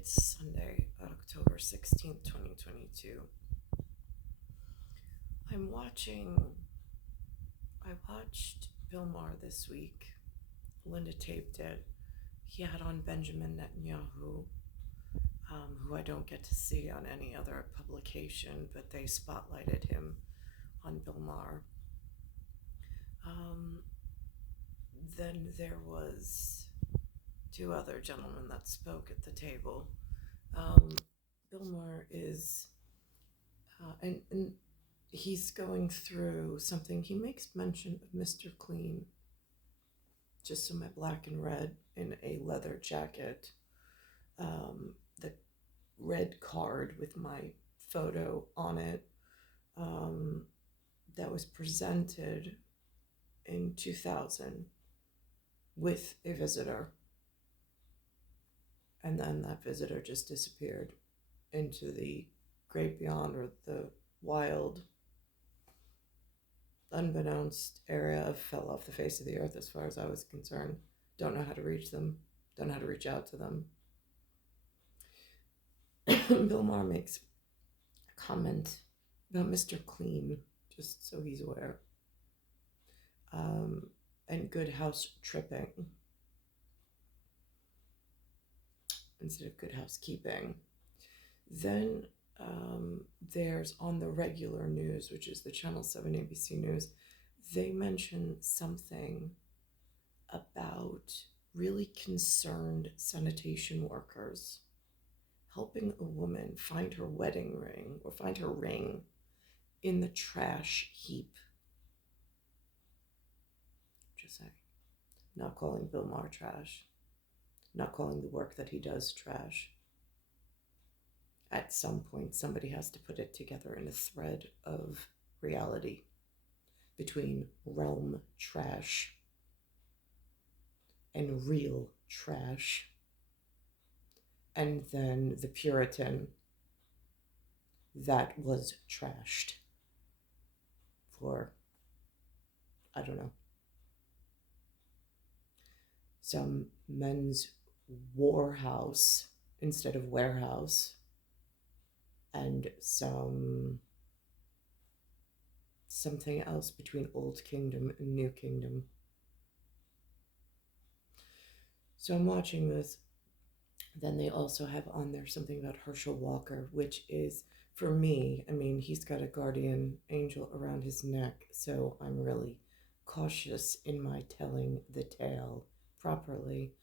It's Sunday, October 16th, 2022. I watched Bill Maher this week. Linda taped it. He had on Benjamin Netanyahu, who I don't get to see on any other publication, but they spotlighted him on Bill Maher. Then there was two other gentlemen that spoke at the table. Bill Maher is, and he's going through something. He makes mention of Mr. Clean, just in my black and red in a leather jacket. The red card with my photo on it that was presented in 2000 with a visitor. And then that visitor just disappeared into the great beyond, or the wild, unbeknownst area, fell off the face of the earth as far as I was concerned. Don't know how to reach them. Don't know how to reach out to them. Bill Maher makes a comment about Mr. Clean, just so he's aware, and good house tripping instead of good housekeeping. Then there's on the regular news, which is the Channel 7 ABC News, they mention something about really concerned sanitation workers helping a woman find her wedding ring or find her ring in the trash heap. Just saying. Not calling Bill Maher trash. Not calling the work that he does trash. At some point, somebody has to put it together in a thread of reality between realm trash and real trash, and then the Puritan that was trashed for, I don't know, some men's warhouse instead of warehouse, and something else between Old Kingdom and New Kingdom. So I'm watching this. Then they also have on there something about Herschel Walker, which is, for me, I mean, he's got a guardian angel around his neck, so I'm really cautious in my telling the tale properly.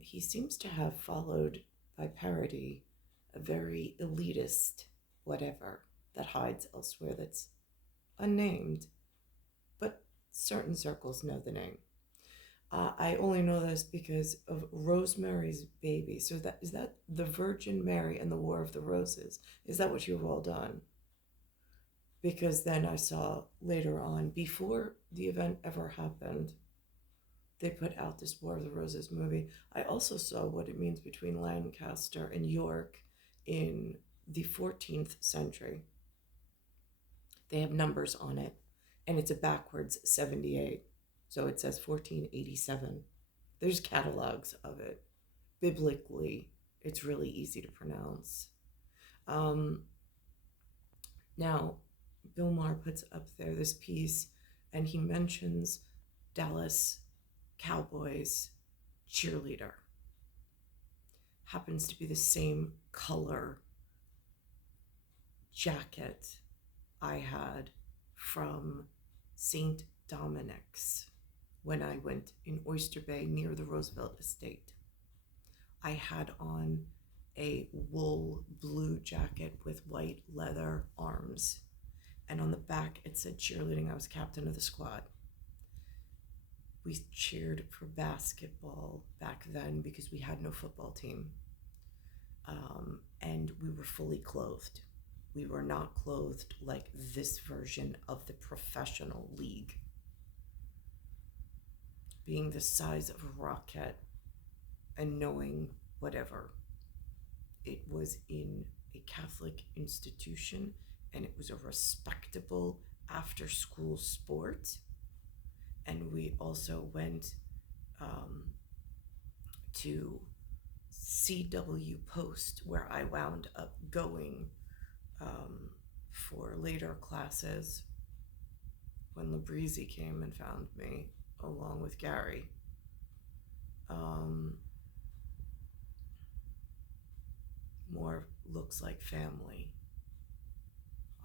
He seems to have followed, by parody, a very elitist whatever that hides elsewhere that's unnamed, but certain circles know the name. I only know this because of Rosemary's Baby. So is that the Virgin Mary and the War of the Roses? Is that what you've all done? Because then I saw later on, before the event ever happened, they put out this War of the Roses movie. I also saw what it means between Lancaster and York in the 14th century. They have numbers on it, and it's a backwards 78. So it says 1487. There's catalogs of it. Biblically, it's really easy to pronounce. Now, Bill Maher puts up there this piece, and he mentions Dallas Cowboys cheerleader. Happens to be the same color jacket I had from St. Dominic's when I went in Oyster Bay near the Roosevelt estate. I had on a wool blue jacket with white leather arms, and on the back it said cheerleading. I was captain of the squad. We cheered for basketball back then because we had no football team, and we were fully clothed. We were not clothed like this version of the professional league. Being the size of a rocket and knowing whatever, it was in a Catholic institution, and it was a respectable after-school sport. And we also went to CW post where I wound up going for later classes when Labreezy came and found me along with Gary. More looks like family.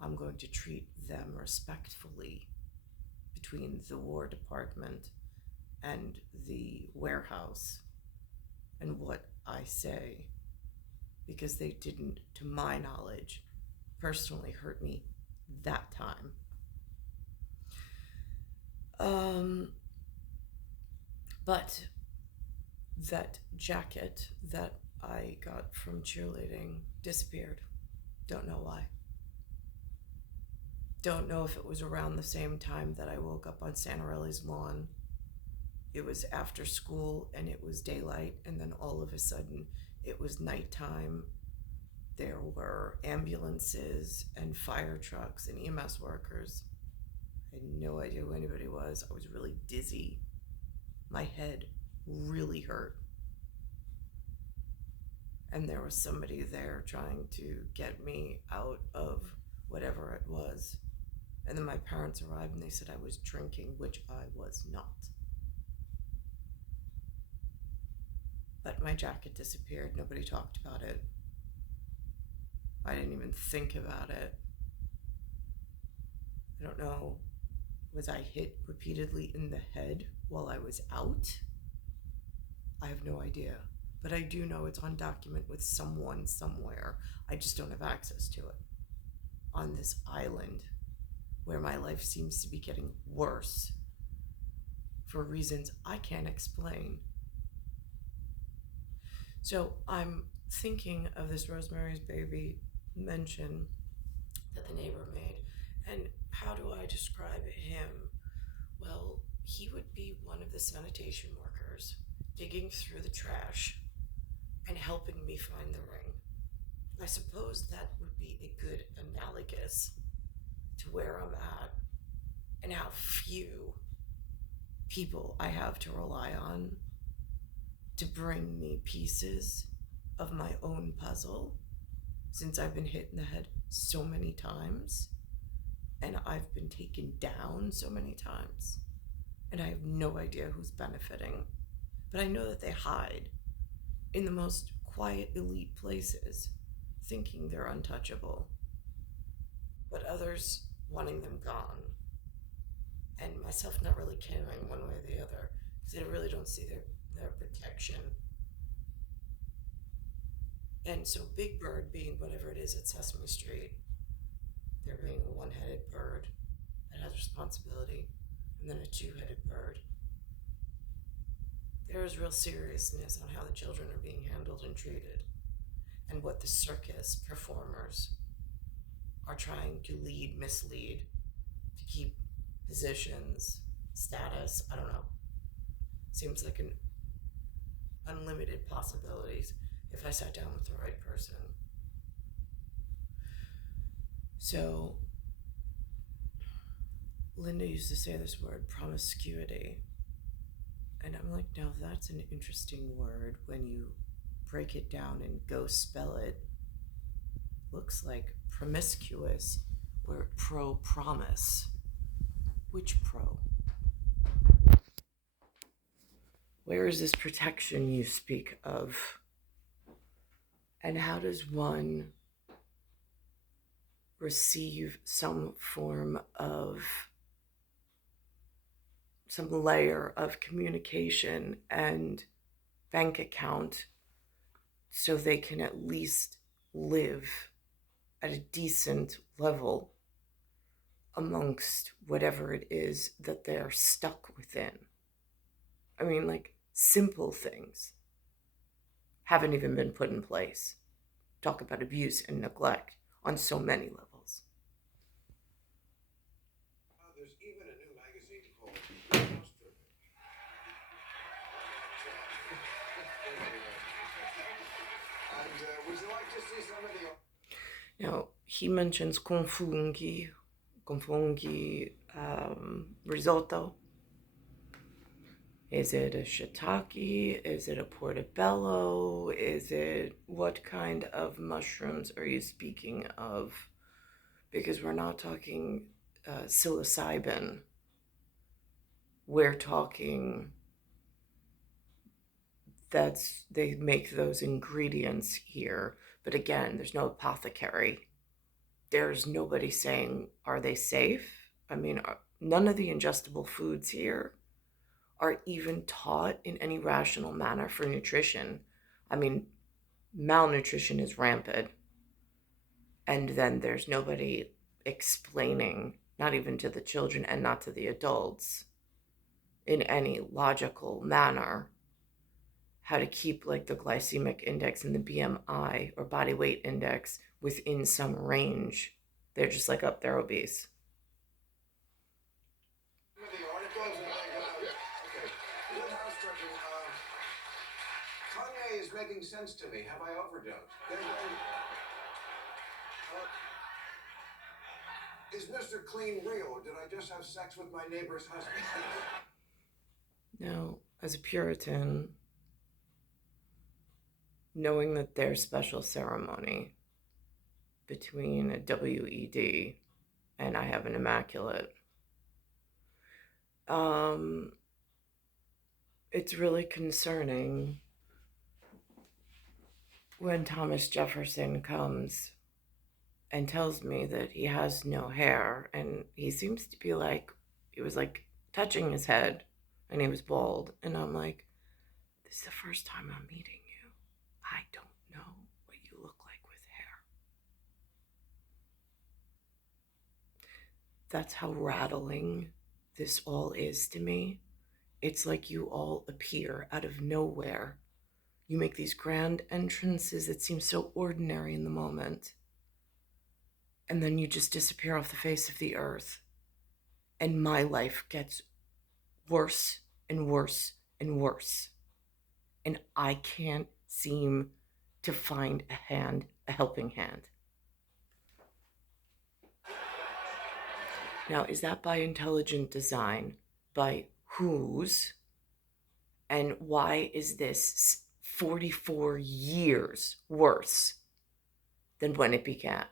I'm going to treat them respectfully between the War Department and the warehouse and what I say, because they didn't, to my knowledge, personally hurt me that time. But that jacket that I got from cheerleading disappeared. Don't know why. Don't know if it was around the same time that I woke up on Santarelli's lawn. It was after school and it was daylight, and then all of a sudden it was nighttime. There were ambulances and fire trucks and EMS workers. I had no idea who anybody was. I was really dizzy. My head really hurt. And there was somebody there trying to get me out of whatever it was. And then my parents arrived and they said I was drinking, which I was not. But my jacket disappeared. Nobody talked about it. I didn't even think about it. I don't know. Was I hit repeatedly in the head while I was out? I have no idea. But I do know it's on document with someone somewhere. I just don't have access to it. On this island where my life seems to be getting worse for reasons I can't explain. So I'm thinking of this Rosemary's Baby mention that the neighbor made. And how do I describe him? Well, he would be one of the sanitation workers digging through the trash and helping me find the ring. I suppose that would be a good analogous to where I'm at and how few people I have to rely on to bring me pieces of my own puzzle, since I've been hit in the head so many times and I've been taken down so many times, and I have no idea who's benefiting. But I know that they hide in the most quiet, elite places, thinking they're untouchable, but others wanting them gone, and myself not really caring one way or the other, because I really don't see their protection. And so Big Bird being whatever it is at Sesame Street, there being a one-headed bird that has responsibility, and then a two-headed bird. There is real seriousness on how the children are being handled and treated, and what the circus performers are trying to mislead, to keep positions, status, I don't know. Seems like an unlimited possibilities if I sat down with the right person. So, Linda used to say this word, promiscuity. And I'm like, now that's an interesting word when you break it down and go spell it. Looks like promiscuous or pro-promise. Which pro? Where is this protection you speak of? And how does one receive some form of, some layer of communication and bank account so they can at least live at a decent level amongst whatever it is that they're stuck within? I mean, like, simple things haven't even been put in place. Talk about abuse and neglect on so many levels. There's even a new magazine called Monster. And would you like to see some of the... Now, he mentions risotto. Is it a shiitake? Is it a portobello? Is it, what kind of mushrooms are you speaking of? Because we're not talking psilocybin. We're talking, they make those ingredients here. But again, there's no apothecary. There's nobody saying, are they safe? I mean, none of the ingestible foods here are even taught in any rational manner for nutrition. I mean, malnutrition is rampant. And then there's nobody explaining, not even to the children and not to the adults, in any logical manner, how to keep like the glycemic index and the BMI or body weight index within some range. They're just like, up, they're obese. The articles and okay. Good housekeeping. Kanye is making sense to me. Have I overdosed? Is Mr. Clean real, or did I just have sex with my neighbor's husband? Now, as a Puritan, knowing that there's special ceremony between a WED and I have an immaculate, it's really concerning when Thomas Jefferson comes and tells me that he has no hair, and he seems to be like, he was like touching his head and he was bald, and I'm like, this is the first time I'm meeting you. I don't know what you look like with hair. That's how rattling this all is to me. It's like you all appear out of nowhere. You make these grand entrances that seem so ordinary in the moment, and then you just disappear off the face of the earth. And my life gets worse and worse and worse. And I can't seem to find a helping hand. Now, is that by intelligent design? By whose? And why is this 44 years worse than when it began?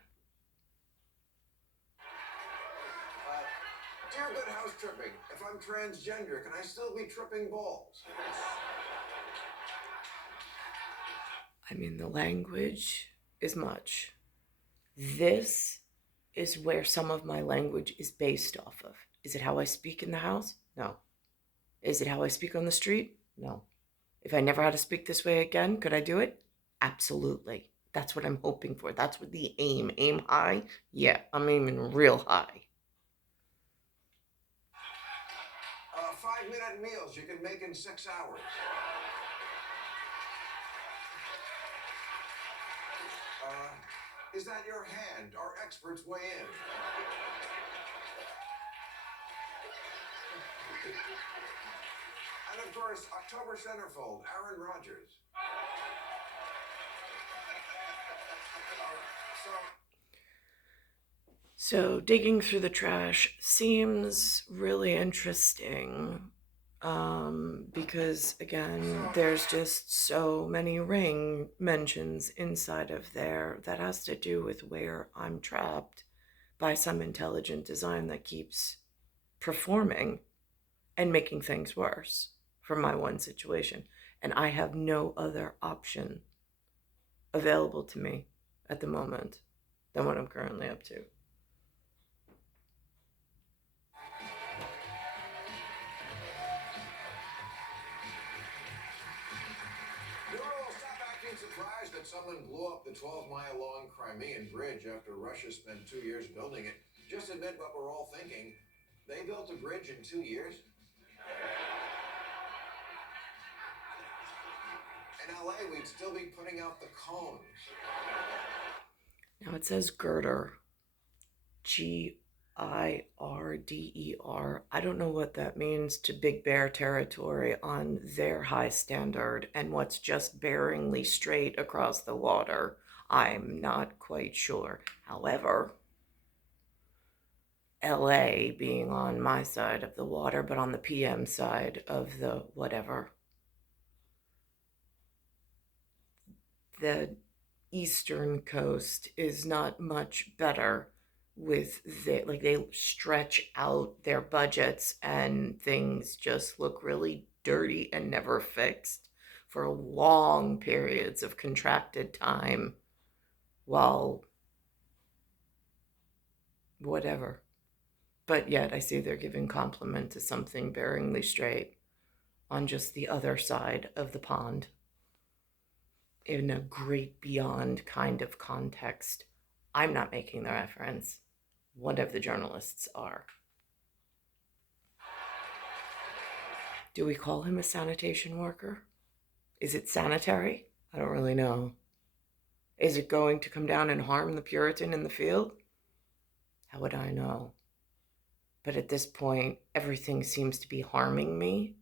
Dear Good House Tripping, if I'm transgender, can I still be tripping balls? I mean, the language is much. This is where some of my language is based off of. Is it how I speak in the house? No. Is it how I speak on the street? No. If I never had to speak this way again, could I do it? Absolutely. That's what I'm hoping for. That's what the aim. Aim high? Yeah, I'm aiming real high. 5-minute meals you can make in 6 hours. Is that your hand? Our experts weigh in. And of course, October centerfold, Aaron Rodgers. So digging through the trash seems really interesting, because again, there's just so many ring mentions inside of there that has to do with where I'm trapped by some intelligent design that keeps performing and making things worse for my one situation. And I have no other option available to me at the moment than what I'm currently up to. Stop acting surprised that someone blew up the 12-mile-long Crimean Bridge after Russia spent 2 years building it. Just admit what we're all thinking. They built a bridge in 2 years? In LA, we'd still be putting out the cones. Now it says girder. GIRDER. I don't know what that means to Big Bear territory on their high standard and what's just bearingly straight across the water. I'm not quite sure. However, LA being on my side of the water, but on the PM side of the whatever. The Eastern Coast is not much better with like they stretch out their budgets and things just look really dirty and never fixed for long periods of contracted time while whatever. But yet I see they're giving compliment to something bearingly straight on just the other side of the pond in a great beyond kind of context. I'm not making the reference. One of the journalists are. Do we call him a sanitation worker? Is it sanitary? I don't really know. Is it going to come down and harm the Puritan in the field? How would I know? But at this point, everything seems to be harming me.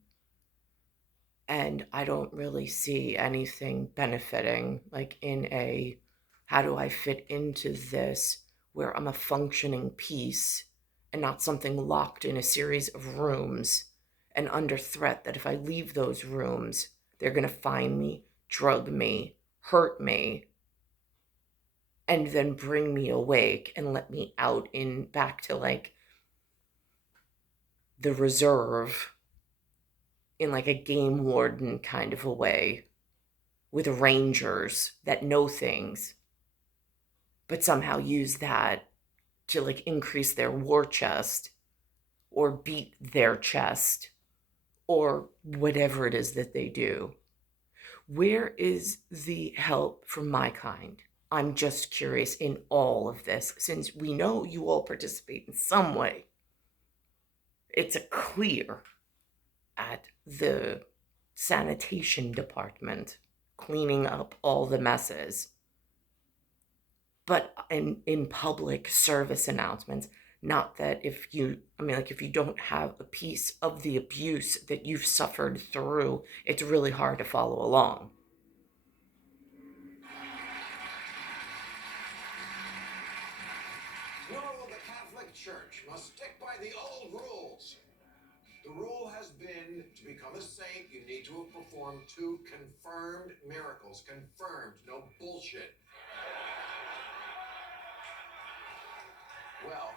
And I don't really see anything benefiting, like in a, how do I fit into this where I'm a functioning piece and not something locked in a series of rooms and under threat that if I leave those rooms, they're going to find me, drug me, hurt me, and then bring me awake and let me out in back to like the reserve in like a game warden kind of a way with rangers that know things, but somehow use that to like increase their war chest or beat their chest or whatever it is that they do. Where is the help from my kind? I'm just curious in all of this, since we know you all participate in some way. It's a clear at the sanitation department, cleaning up all the messes. But in public service announcements, not that if you, I mean, like if you don't have a piece of the abuse that you've suffered through, it's really hard to follow along. No, the Catholic Church must stick by the old rules. The rule has been to become a saint, you need to have performed 2 confirmed miracles. Confirmed, no bullshit. Well,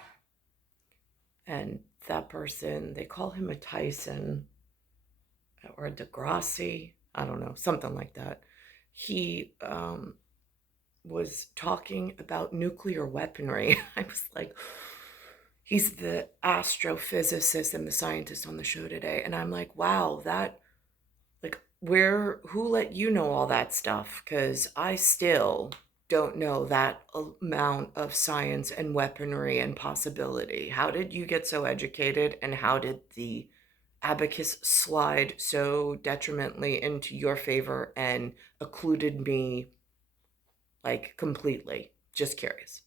And that person, they call him a Tyson or a Degrassi, I don't know, something like that. He was talking about nuclear weaponry. I was like, he's the astrophysicist and the scientist on the show today. And I'm like, wow, that, like, who let you know all that stuff? Because I still don't know that amount of science and weaponry and possibility. How did you get so educated, and how did the abacus slide so detrimentally into your favor and occluded me like completely? Just curious.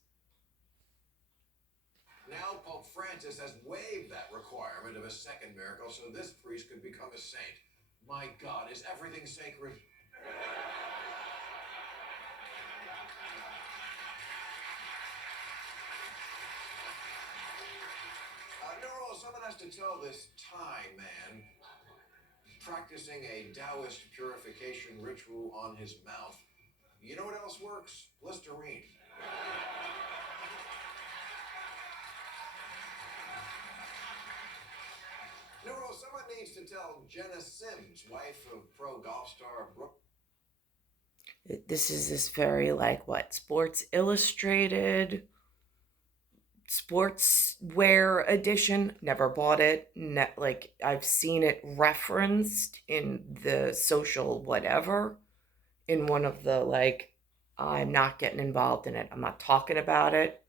now Pope Francis has waived that requirement of a second miracle so this priest could become a saint. My God, is everything sacred? No, someone has to tell this Thai man practicing a Taoist purification ritual on his mouth. You know what else works? Listerine. No, someone needs to tell Jenna Sims, wife of pro golf star Brooke. This is this very like what, Sports Illustrated sportswear edition. Never bought it. Like I've seen it referenced in the social whatever in one of the like, I'm not getting involved in it. I'm not talking about it.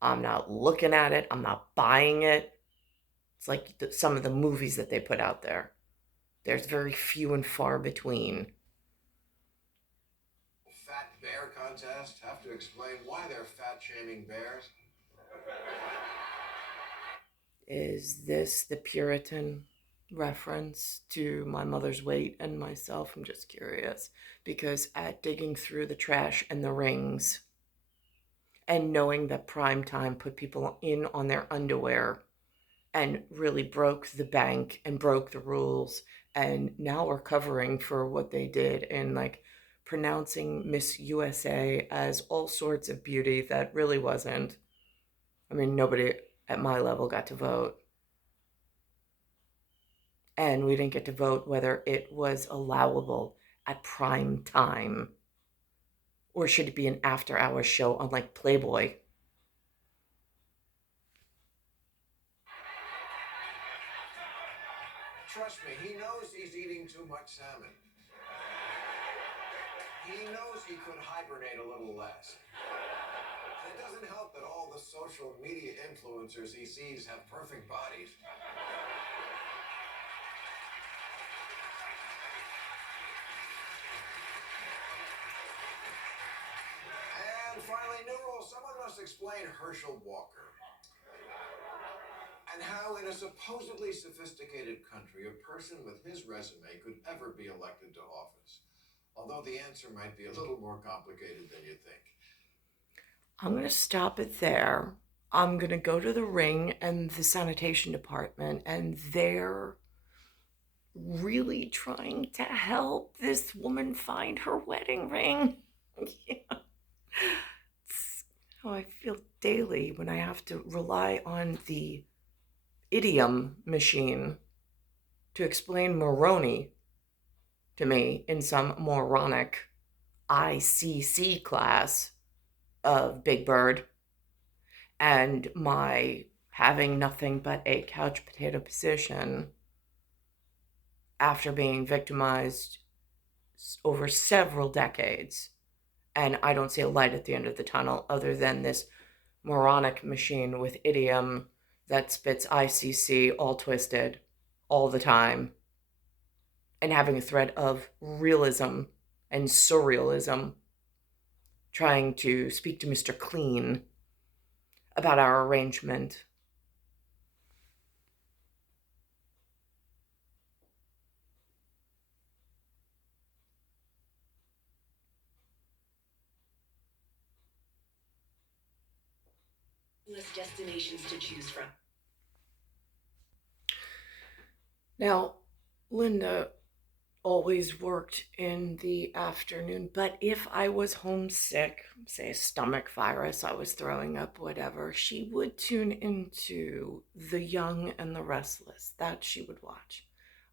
I'm not looking at it. I'm not buying it. It's like some of the movies that they put out there. There's very few and far between. Fat bear contest. Have to explain why they're fat shaming bears. Is this the Puritan reference to my mother's weight and myself? I'm just curious because at digging through the trash and the rings and knowing that prime time put people in on their underwear and really broke the bank and broke the rules, and now we're covering for what they did and like pronouncing Miss USA as all sorts of beauty that really wasn't. I mean, nobody at my level got to vote, and we didn't get to vote whether it was allowable at prime time or should it be an after hours show on like Playboy. Trust me, he knows he's eating too much salmon. He knows he could hibernate a little less. And it doesn't help that all the social media influencers he sees have perfect bodies. And finally, new rule, someone must explain Herschel Walker. And how, in a supposedly sophisticated country, a person with his resume could ever be elected to office. Although the answer might be a little more complicated than you think. I'm going to stop it there. I'm going to go to the ring and the sanitation department, and they're really trying to help this woman find her wedding ring. Yeah. It's how I feel daily when I have to rely on the idiom machine to explain Moroni to me in some moronic ICC class of Big Bird, and my having nothing but a couch potato position after being victimized over several decades. And I don't see a light at the end of the tunnel other than this moronic machine with idiom that spits ICC all twisted all the time, and having a thread of realism and surrealism, trying to speak to Mr. Clean about our arrangement. Destinations to choose from. Now, Linda always worked in the afternoon, but if I was homesick, say a stomach virus, I was throwing up, whatever, she would tune into The Young and the Restless. That she would watch.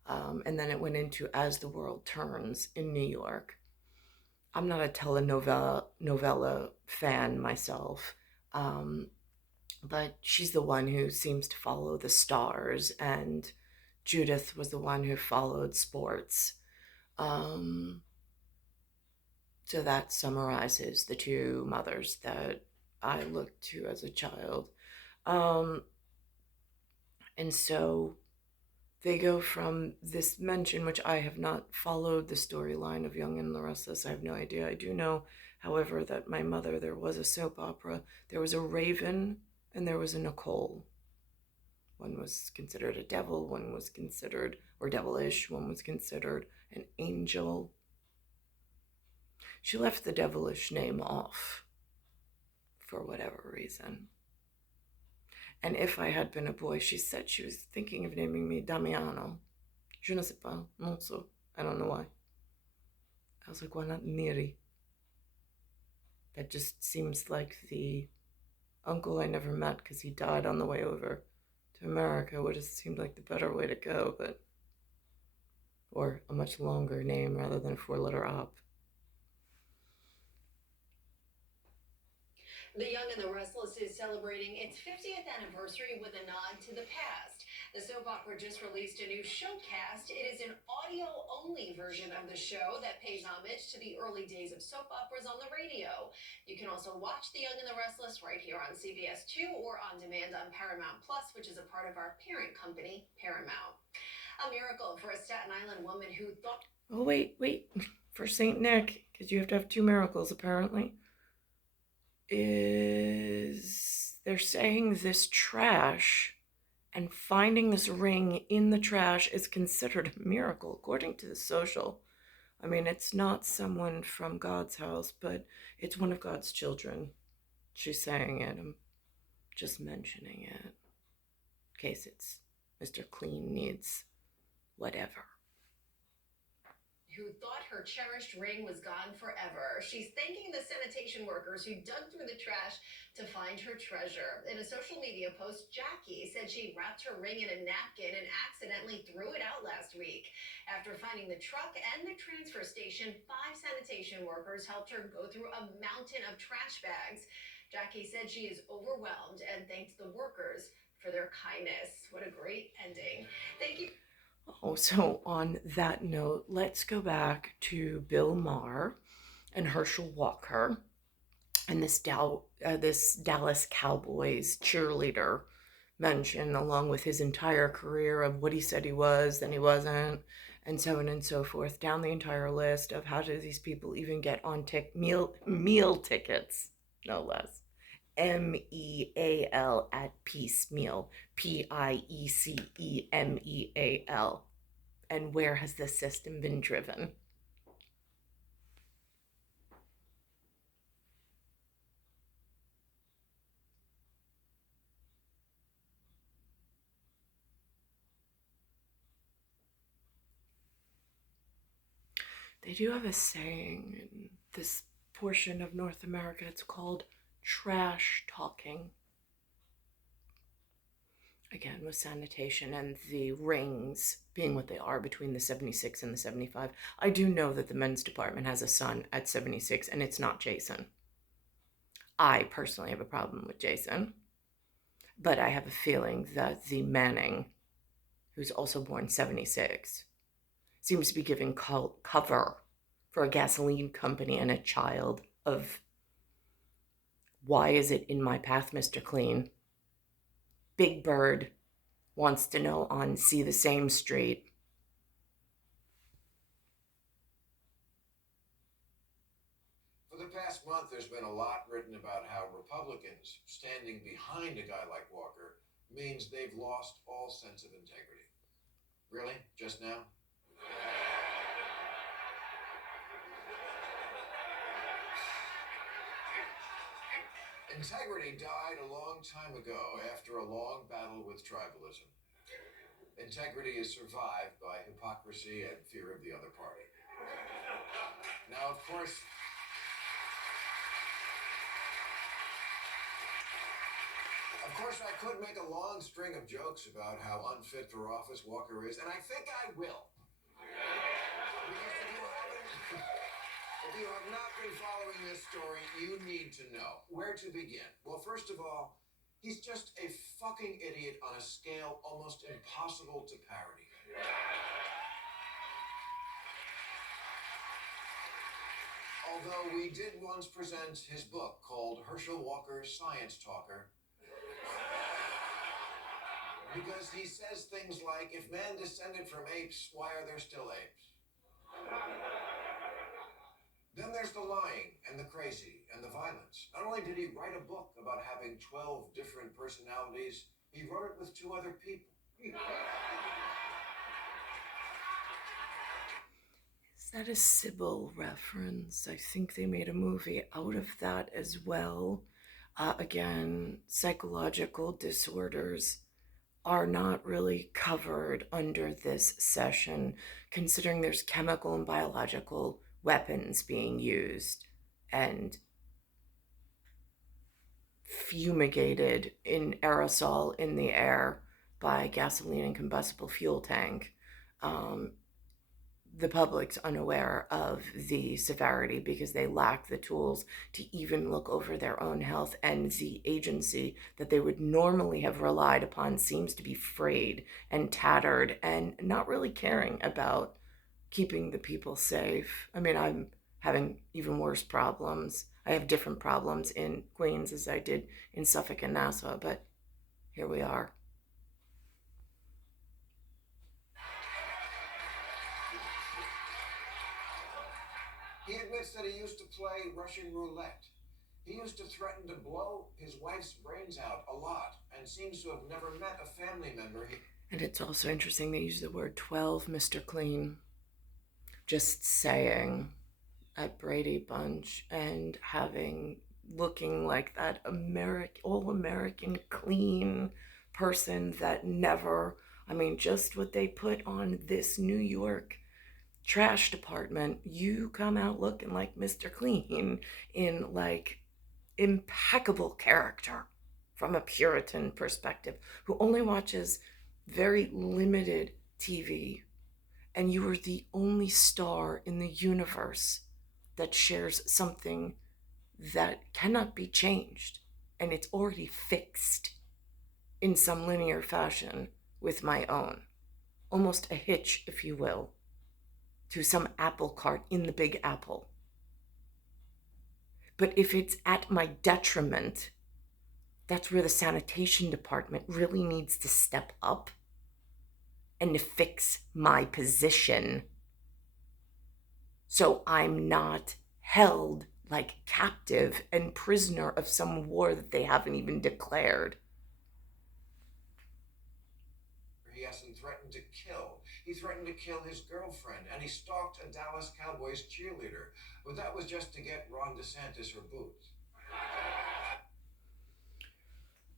And then it went into As the World Turns in New York. I'm not a telenovela fan myself, but she's the one who seems to follow the stars, and Judith was the one who followed sports. So that summarizes the two mothers that I looked to as a child. And so they go from this mention, which I have not followed the storyline of Young and the Restless. I have no idea. I do know, however, that my mother, there was a soap opera. There was a Raven and there was a Nicole. One was considered a devil, one was considered, or devilish, one was considered an angel. She left the devilish name off for whatever reason. And if I had been a boy, she said she was thinking of naming me Damiano. Je ne sais pas, non so. I don't know why. I was like, why not Neri? That just seems like the uncle I never met because he died on the way over to America would have seemed like the better way to go, but or a much longer name rather than a four-letter op. The Young and the Restless is celebrating its 50th anniversary with a nod to the past. The soap opera just released a new showcast. It is an audio-only version of the show that pays homage to the early days of soap operas on the radio. You can also watch The Young and the Restless right here on CBS 2 or on demand on Paramount Plus, which is a part of our parent company, Paramount. A miracle for a Staten Island woman who thought... Oh, wait. For St. Nick, because you have to have two miracles, apparently. Is they're saying this trash and finding this ring in the trash is considered a miracle, according to the social. I mean, it's not someone from God's house, but it's one of God's children. She's saying it. I'm just mentioning it. In case it's Mr. Clean needs whatever. Who thought her cherished ring was gone forever. She's thanking the sanitation workers who dug through the trash to find her treasure. In a social media post, Jackie said she wrapped her ring in a napkin and accidentally threw it out last week. After finding the truck and the transfer station, 5 sanitation workers helped her go through a mountain of trash bags. Jackie said she is overwhelmed and thanked the workers for their kindness. What a great ending. Thank you. Oh, so on that note, let's go back to Bill Maher and Herschel Walker and this Dallas Cowboys cheerleader mention, along with his entire career of what he said he was, then he wasn't, and so on and so forth, down the entire list of how do these people even get on meal tickets, no less. MEAL at piecemeal, PIECEMEAL. And where has this system been driven? They do have a saying in this portion of North America, it's called trash talking. Again, with sanitation and the rings being what they are between the 76 and the 75. I do know that the men's department has a son at 76, and it's not Jason. I personally have a problem with Jason, but I have a feeling that the Manning, who's also born 76, seems to be giving cover for a gasoline company and a child of, why is it in my path, Mr. Clean? Big Bird wants to know on See the Same Street. For the past month, there's been a lot written about how Republicans standing behind a guy like Walker means they've lost all sense of integrity. Really? Just now? Integrity died a long time ago after a long battle with tribalism. Integrity is survived by hypocrisy and fear of the other party. Now, of course, I could make a long string of jokes about how unfit for office Walker is, and I think I will. Because if you have not been following this story, you need to know. Where to begin? Well, first of all, he's just a fucking idiot on a scale almost impossible to parody. Although we did once present his book called Herschel Walker Science Talker, because he says things like, if man descended from apes, why are there still apes? Then there's the lying and the crazy and the violence. Not only did he write a book about having 12 different personalities, he wrote it with 2 other people. Is that a Sybil reference? I think they made a movie out of that as well. Again, psychological disorders are not really covered under this session, considering there's chemical and biological weapons being used and fumigated in aerosol in the air by gasoline and combustible fuel tank. The public's unaware of the severity because they lack the tools to even look over their own health, and the agency that they would normally have relied upon seems to be frayed and tattered and not really caring about keeping the people safe. I mean, I'm having even worse problems. I have different problems in Queens as I did in Suffolk and Nassau, but here we are. He admits that he used to play Russian roulette. He used to threaten to blow his wife's brains out a lot, and seems to have never met a family member. And it's also interesting they use the word 12, Mr. Clean. Just saying, at Brady Bunch and having looking like that all-American clean person that never, I mean, just what they put on this New York trash department, you come out looking like Mr. Clean in like impeccable character from a Puritan perspective who only watches very limited TV, and you are the only star in the universe that shares something that cannot be changed, and it's already fixed in some linear fashion with my own, almost a hitch, if you will, to some apple cart in the Big Apple. But if it's at my detriment, that's where the sanitation department really needs to step up and to fix my position so I'm not held like captive and prisoner of some war that they haven't even declared. He hasn't threatened to kill. He threatened to kill his girlfriend, and he stalked a Dallas Cowboys cheerleader. But that was just to get Ron DeSantis her boots.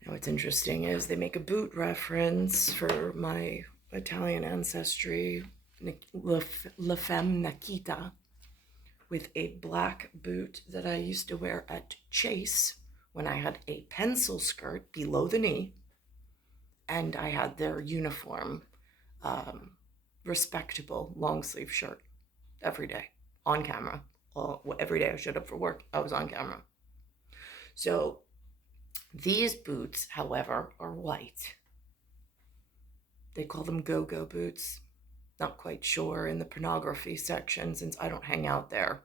Now, what's interesting is they make a boot reference for my Italian ancestry, La Femme Nakita, with a black boot that I used to wear at Chase when I had a pencil skirt below the knee, and I had their uniform, respectable long sleeve shirt every day on camera. Every day I showed up for work, I was on camera. So these boots, however, are white. They call them go-go boots. Not quite sure in the pornography section, since I don't hang out there,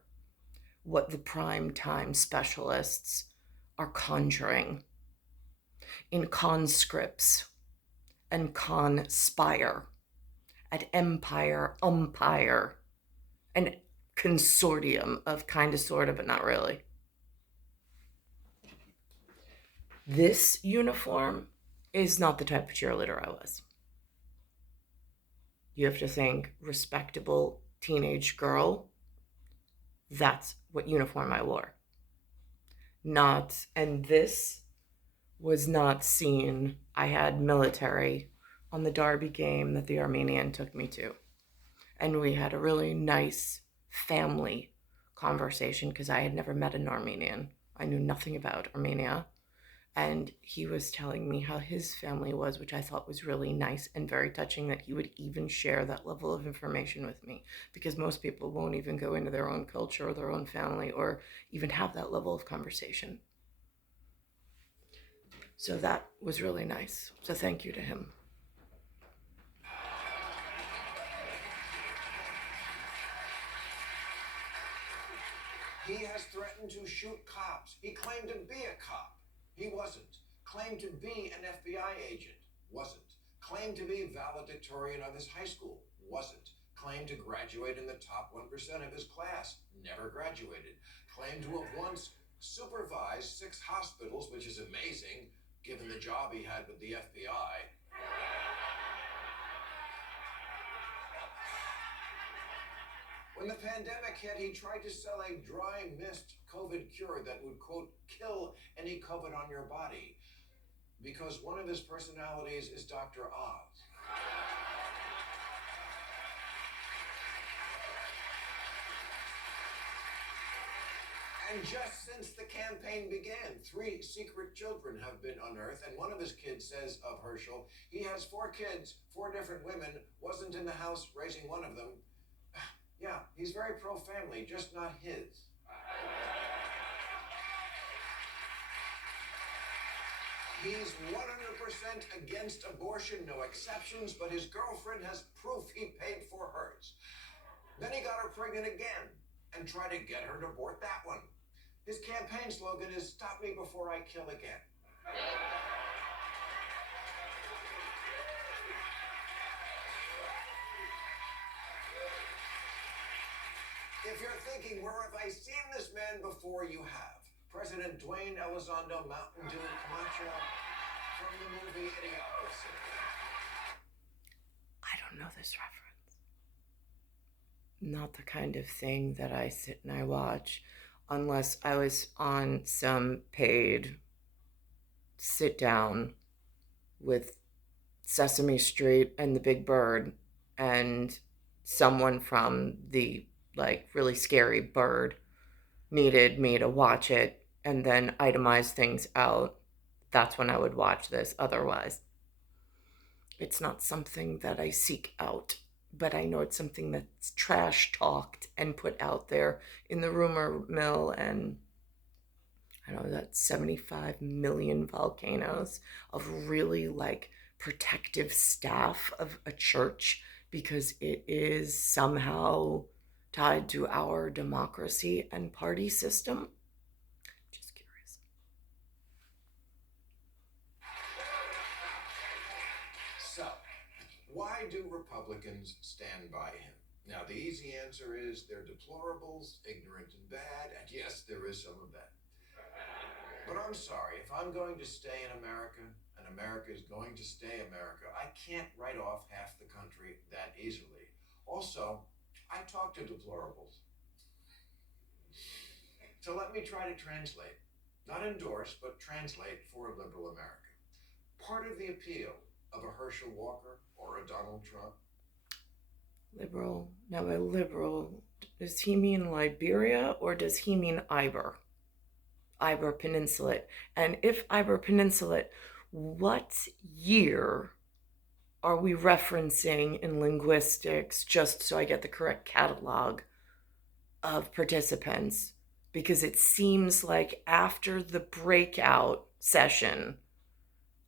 what the prime time specialists are conjuring in conscripts and conspire at empire, umpire, and consortium of kind of, sort of, but not really. This uniform is not the type of cheerleader I was. You have to think respectable teenage girl. That's what uniform I wore. Not, and this was not seen. I had military on the Derby game that the Armenian took me to. And we had a really nice family conversation because I had never met an Armenian. I knew nothing about Armenia. And he was telling me how his family was, which I thought was really nice and very touching, that he would even share that level of information with me, because most people won't even go into their own culture or their own family or even have that level of conversation. So that was really nice. So thank you to him. He has threatened to shoot cops. He claimed to be a cop. He wasn't. Claimed to be an FBI agent. Wasn't. Claimed to be valedictorian of his high school. Wasn't. Claimed to graduate in the top 1% of his class. Never graduated. Claimed to have once supervised 6 hospitals, which is amazing, given the job he had with the FBI. When the pandemic hit, he tried to sell a dry mist COVID cure that would, quote, kill any COVID on your body, because one of his personalities is Dr. Oz. And just since the campaign began, 3 secret children have been unearthed, and one of his kids says of Herschel, he has 4 kids, 4 different women, wasn't in the house raising one of them. Yeah, he's very pro-family, just not his. He's 100% against abortion, no exceptions, but his girlfriend has proof he paid for hers. Then he got her pregnant again and tried to get her to abort that one. His campaign slogan is, "Stop me before I kill again." If you're thinking, where have I seen this man before, you have. President Dwayne Elizondo Mountain Dew Camacho from the movie Idiocracy. I don't know this reference. Not the kind of thing that I sit and I watch. unless I was on some paid sit down with Sesame Street and the Big Bird, and someone from the like really scary bird needed me to watch it and then itemize things out. That's when I would watch this. Otherwise, it's not something that I seek out, but I know it's something that's trash talked and put out there in the rumor mill. And I know that 75 million volcanoes of really like protective staff of a church because it is somehow tied to our democracy and party system. Just curious. So, why do Republicans stand by him? Now, the easy answer is they're deplorables, ignorant and bad, and yes, there is some of that. But I'm sorry, if I'm going to stay in America, and America is going to stay America, I can't write off half the country that easily. Also, I talk to deplorables. So let me try to translate. Not endorse, but translate for a liberal America. Part of the appeal of a Herschel Walker or a Donald Trump. Liberal. Now, by liberal, does he mean Liberia or does he mean Iber? Iber Peninsula. And if Iber Peninsula, what year are we referencing in linguistics, just so I get the correct catalog of participants? Because it seems like after the breakout session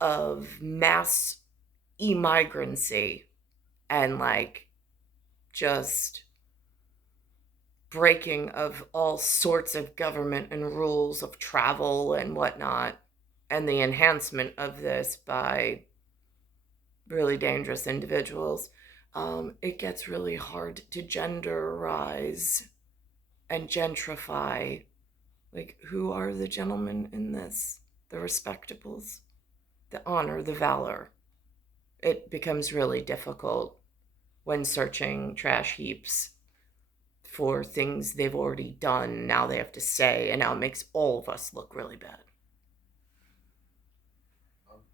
of mass immigrancy and like just breaking of all sorts of government and rules of travel and whatnot, and the enhancement of this by really dangerous individuals, it gets really hard to genderize and gentrify. Like, who are the gentlemen in this? The respectables, the honor, the valor. It becomes really difficult when searching trash heaps for things they've already done. Now they have to say, and now it makes all of us look really bad.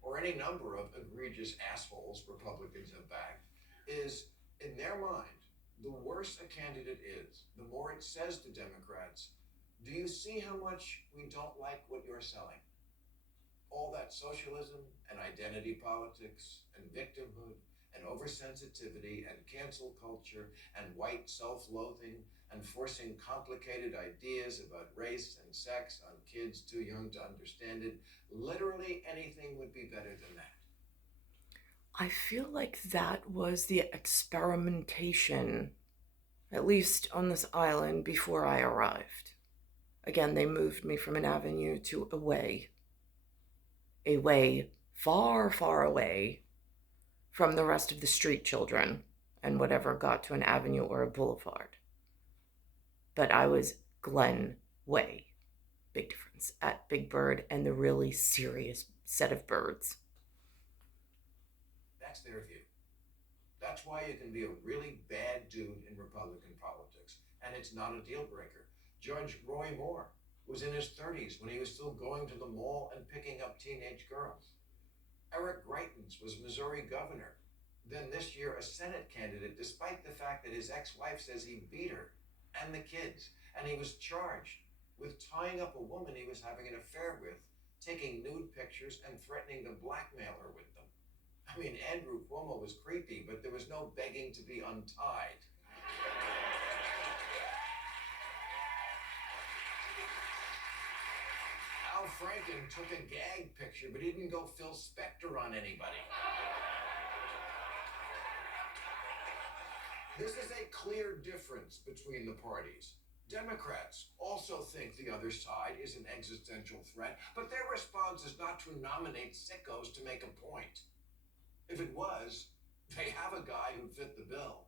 Or any number of egregious assholes Republicans have backed, is, in their mind, the worse a candidate is, the more it says to Democrats, do you see how much we don't like what you're selling? All that socialism and identity politics and victimhood and oversensitivity and cancel culture and white self-loathing and forcing complicated ideas about race and sex on kids too young to understand it. Literally anything would be better than that. I feel like that was the experimentation, at least on this island, before I arrived. Again, they moved me from an avenue to a way far, far away from the rest of the street children and whatever got to an avenue or a boulevard. But I was Glen Way. Big difference at Big Bird and the really serious set of birds. That's their view. That's why you can be a really bad dude in Republican politics, and it's not a deal breaker. Judge Roy Moore was in his 30s when he was still going to the mall and picking up teenage girls. Eric Greitens was Missouri governor, then this year a Senate candidate, despite the fact that his ex-wife says he beat her and the kids, and he was charged with tying up a woman he was having an affair with, taking nude pictures and threatening to blackmail her with them. I mean, Andrew Cuomo was creepy, but there was no begging to be untied. Al Franken took a gag picture, but he didn't go Phil Spector on anybody. This is a clear difference between the parties. Democrats also think the other side is an existential threat, but their response is not to nominate sickos to make a point. If it was, they have a guy who fit the bill.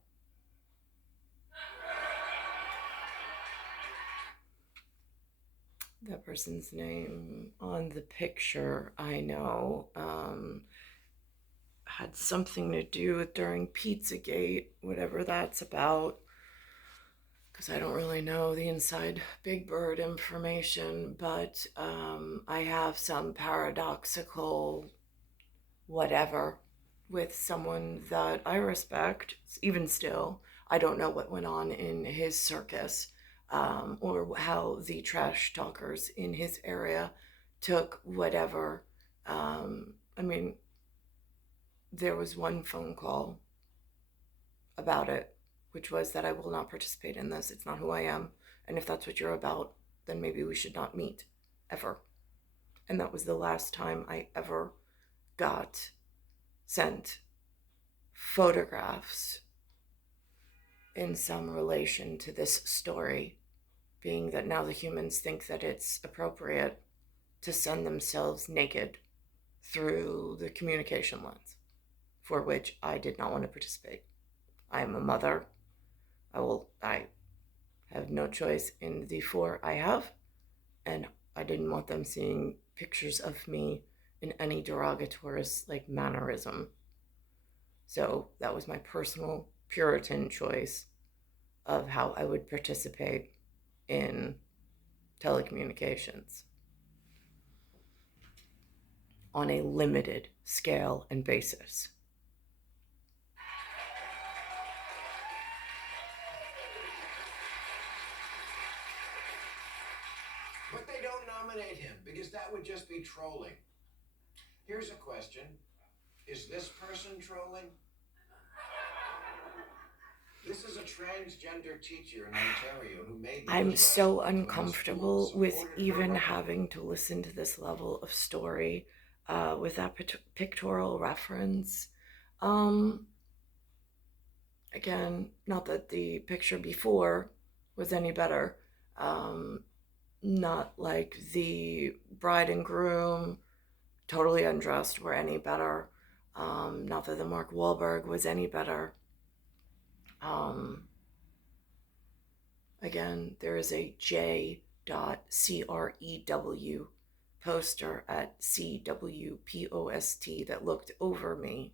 That person's name on the picture, I know, had something to do with during Pizzagate, whatever that's about. because I don't really know the inside Big Bird information, but I have some paradoxical whatever with someone that I respect. Even still, I don't know what went on in his circus, or how the trash talkers in his area took whatever. I mean, there was one phone call about it, which was that I will not participate in this. It's not who I am. And if that's what you're about, then maybe we should not meet ever. And that was the last time I ever got sent photographs in some relation to this story, being that now the humans think that it's appropriate to send themselves naked through the communication lens, for which I did not want to participate. I am a mother. I have no choice in the four I have, and I didn't want them seeing pictures of me in any derogatory mannerism. So that was my personal Puritan choice of how I would participate in telecommunications on a limited scale and basis. But they don't nominate him because that would just be trolling. Here's a question. Is this person trolling? This is a transgender teacher in Ontario who made the I'm so arrest uncomfortable with even having to listen to this level of story with that pictorial reference. Again, not that the picture before was any better. Not like the bride and groom totally undressed were any better. Not that the Mark Wahlberg was any better. Again, there is a J.CREW poster at CWPOST that looked over me.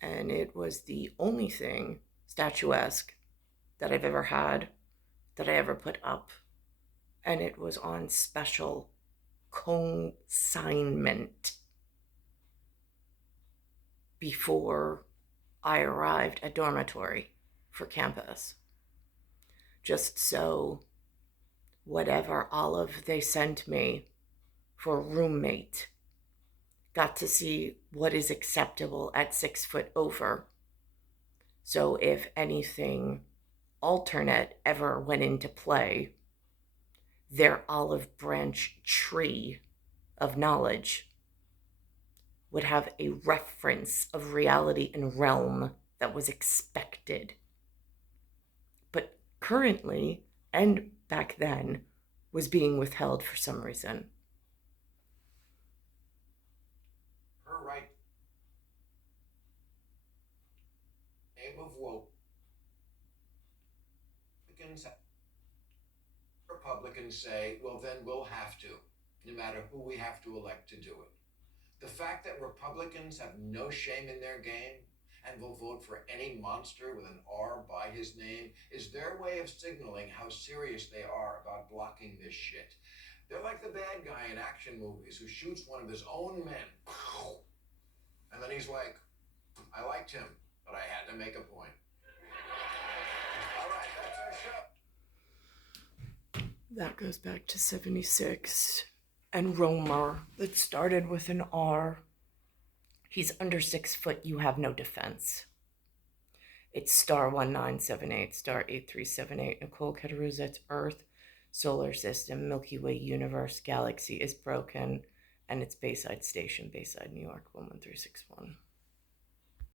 And it was the only thing statuesque that I've ever had, that I ever put up. And it was on special consignment before I arrived at dormitory for campus. Just so whatever olive they sent me for a roommate got to see what is acceptable at 6 foot over. So if anything alternate ever went into play, their olive branch tree of knowledge would have a reference of reality and realm that was expected. But currently, and back then, was being withheld for some reason. her right name of woke. Republicans say, well, then we'll have to, no matter who we have to elect to do it. The fact that Republicans have no shame in their game and will vote for any monster with an R by his name is their way of signaling how serious they are about blocking this shit. They're like the bad guy in action movies who shoots one of his own men. And then he's like, I liked him, but I had to make a point. All right, that's our show. That goes back to 76 and Romer that started with an R. He's under 6 foot, you have no defense. It's star 1978, star 8378, Nicole, Cattaruzza, it's Earth, solar system, Milky Way universe, galaxy is broken, and it's Bayside Station, Bayside, New York, 11361.